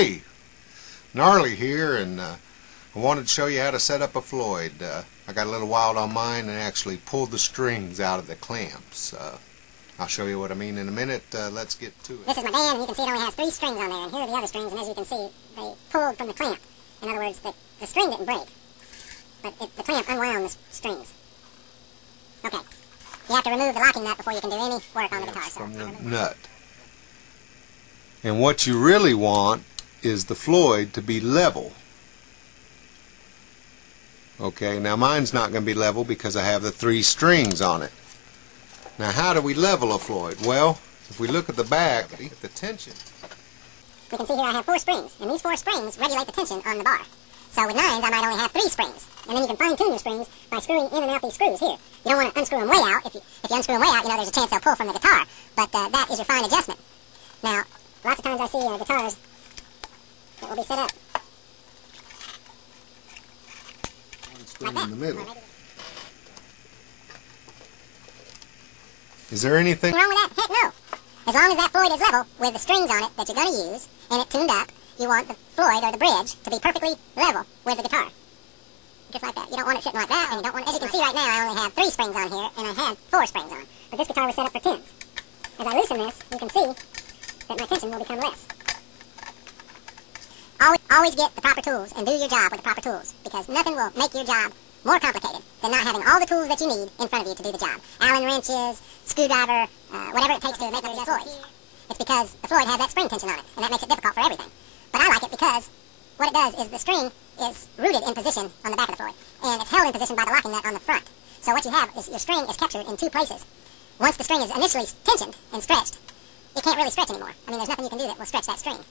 Hey, Knarley here, and I wanted to show you how to set up a Floyd. I got a little wild on mine and actually pulled the strings out of the clamps. I'll show you what I mean in a minute. Let's get to it. This is my band, and you can see it only has 3 strings on there, and here are the other strings, and as you can see, they pulled from the clamp. In other words, the string didn't break, but the clamp unwound the strings. Okay. You have to remove the locking nut before you can do any work on the guitar. From the nut. And what you really want is the Floyd to be level. Okay, now mine's not going to be level because I have the 3 strings on it. Now how do we level a Floyd? Well, if we look at the back, the tension. You can see here I have 4 springs, and these 4 springs regulate the tension on the bar. So with 9s, I might only have 3 springs. And then you can fine-tune your springs by screwing in and out these screws here. You don't want to unscrew them way out. If you unscrew them way out, there's a chance they'll pull from the guitar. But that is your fine adjustment. Now, lots of times I see guitars that will be set up like that. In the middle. Is there anything wrong with that? Heck no. As long as that Floyd is level with the strings on it that you're going to use, and it's tuned up, you want the Floyd or the bridge to be perfectly level with the guitar. Just like that. You don't want it sitting like that, and you don't want it, as you can see right now, I only have 3 springs on here, and I had 4 springs on. But this guitar was set up for 10s. As I loosen this, you can see that my tension will become less. Always get the proper tools and do your job with the proper tools, because nothing will make your job more complicated than not having all the tools that you need in front of you to do the job. Allen wrenches, screwdriver, whatever it takes to make one of these Floyds. It's because the Floyd has that spring tension on it, and that makes it difficult for everything. But I like it because what it does is the string is rooted in position on the back of the Floyd, and it's held in position by the locking nut on the front. So what you have is your string is captured in 2 places. Once the string is initially tensioned and stretched, it can't really stretch anymore. I mean, there's nothing you can do that will stretch that string.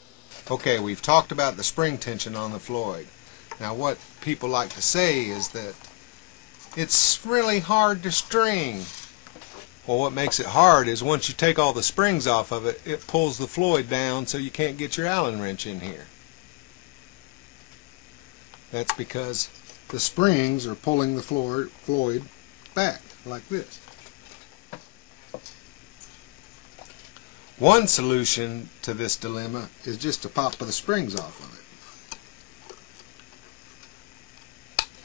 Okay, we've talked about the spring tension on the Floyd. Now what people like to say is that it's really hard to string. Well, what makes it hard is once you take all the springs off of it, it pulls the Floyd down so you can't get your Allen wrench in here. That's because the springs are pulling the Floyd back like this. One solution to this dilemma is just to pop the springs off of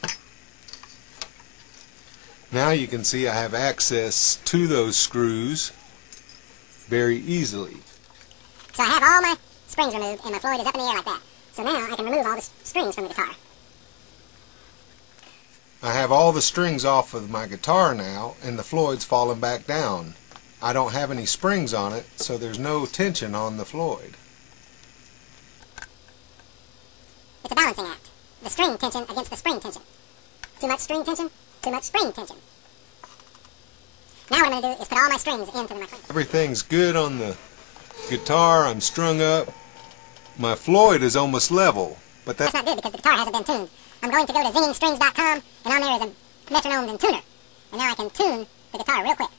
it. Now you can see I have access to those screws very easily. So I have all my springs removed, and my Floyd is up in the air like that. So now I can remove all the strings from the guitar. I have all the strings off of my guitar now, and the Floyd's fallen back down. I don't have any springs on it, so there's no tension on the Floyd. It's a balancing act. The string tension against the spring tension. Too much string tension, too much spring tension. Now what I'm going to do is put all my strings into my clamp. Everything's good on the guitar. I'm strung up. My Floyd is almost level, but That's not good because the guitar hasn't been tuned. I'm going to go to zingingstrings.com, and on there is a metronome and tuner. And now I can tune the guitar real quick.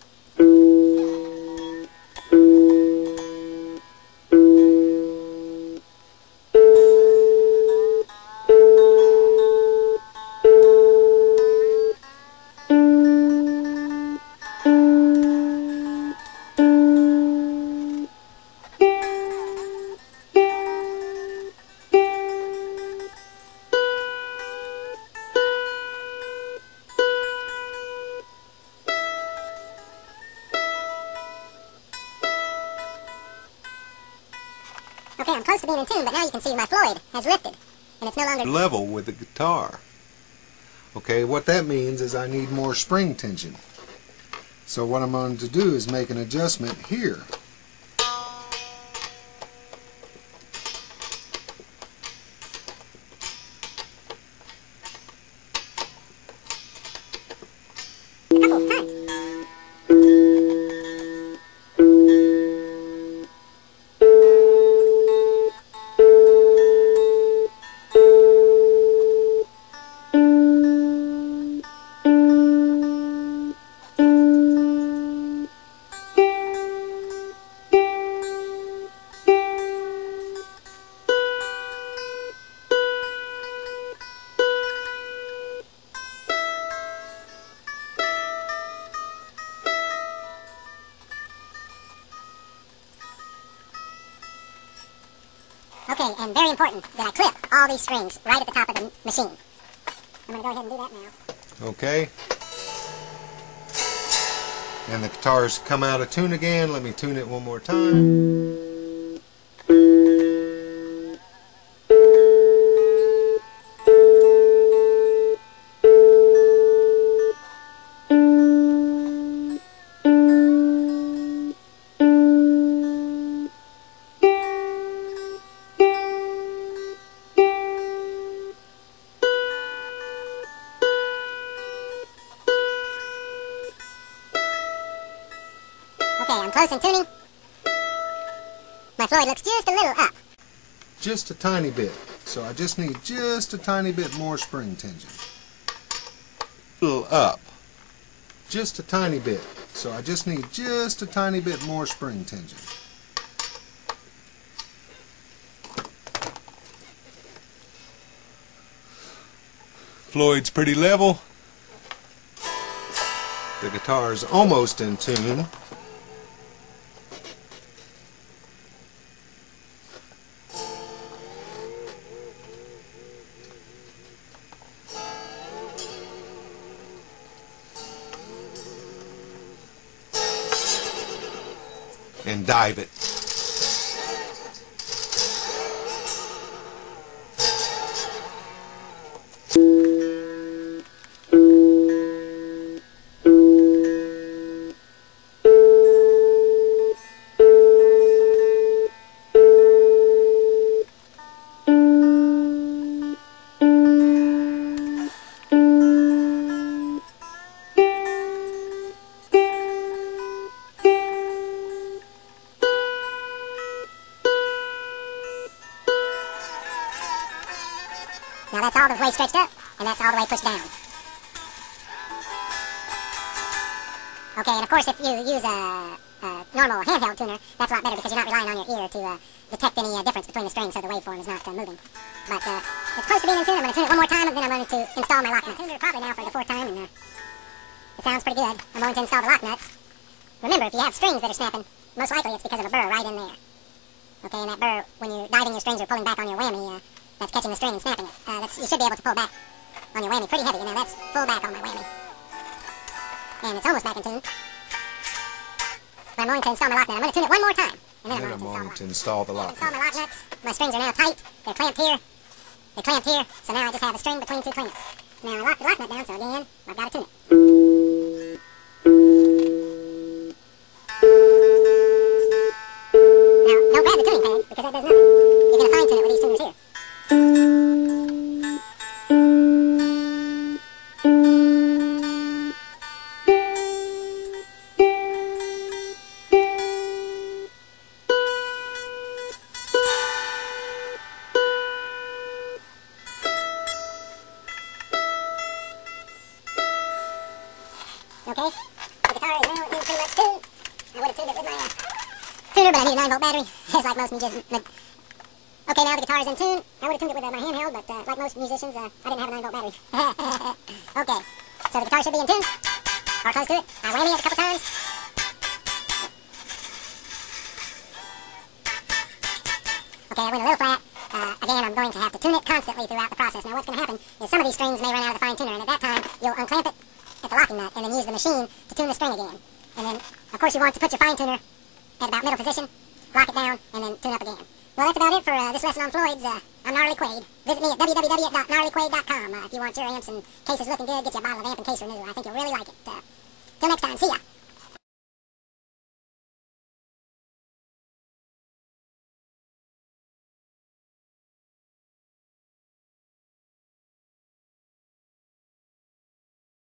Okay, I'm close to being in tune, but now you can see my Floyd has lifted, and it's no longer level with the guitar. Okay, what that means is I need more spring tension. So what I'm going to do is make an adjustment here. a couple of times. Okay, and very important that I clip all these strings right at the top of the machine. I'm going to go ahead and do that now. Okay. And the guitar's come out of tune again. Let me tune it one more time. Okay, I'm close in tuning. My Floyd looks just a little up. Just a tiny bit. So I just need just a tiny bit more spring tension. A little up. Just a tiny bit. So I just need just a tiny bit more spring tension. Floyd's pretty level. The guitar's almost in tune. And dive it. Now that's all the way stretched up, and that's all the way pushed down. Okay, and of course if you use a normal handheld tuner, that's a lot better because you're not relying on your ear to detect any difference between the strings so the waveform is not moving. But it's close to being in tune. I'm going to tune it one more time, and then I'm going to install my lock nuts. Tuned it probably now for the fourth time, and it sounds pretty good. I'm going to install the lock nuts. Remember, if you have strings that are snapping, most likely it's because of a burr right in there. Okay, and that burr, when you're diving your strings or pulling back on your whammy, that's catching the string and snapping it. You should be able to pull back on your whammy pretty heavy. Now that's full back on my whammy. And it's almost back in tune. But I'm going to install my lock nut. I'm going to tune it one more time. And then I'm going to install the lock nuts. Install my lock nuts. My strings are now tight. They're clamped here. They're clamped here. So now I just have a string between two clamps. Now I lock the lock nut down, so again, I've got to tune it. Now, don't grab the tuning pad, because that does nothing. You're going to fine tune it with these tuners here. Okay, the guitar is now in pretty much tune. I would have tuned it with my tuner, but I need a 9-volt battery, just like most musicians. Okay, now the guitar is in tune. I would have tuned it with my handheld, but like most musicians, I didn't have a 9-volt battery. Okay, so the guitar should be in tune, or close to it. I whammy it a couple times. Okay, I went a little flat. Again, I'm going to have to tune it constantly throughout the process. Now what's going to happen is some of these strings may run out of the fine tuner, and at that time, you'll unclamp it at the locking nut, and then use the machine to tune the string again. And then, of course, you want to put your fine tuner at about middle position, lock it down, and then tune up again. Well, that's about it for this lesson on Floyd's. I'm Knarley Quaid. Visit me at www.knarleyquaid.com if you want your amps and cases looking good. Get you a bottle of amp and case renewal. I think you'll really like it. Till next time, see ya.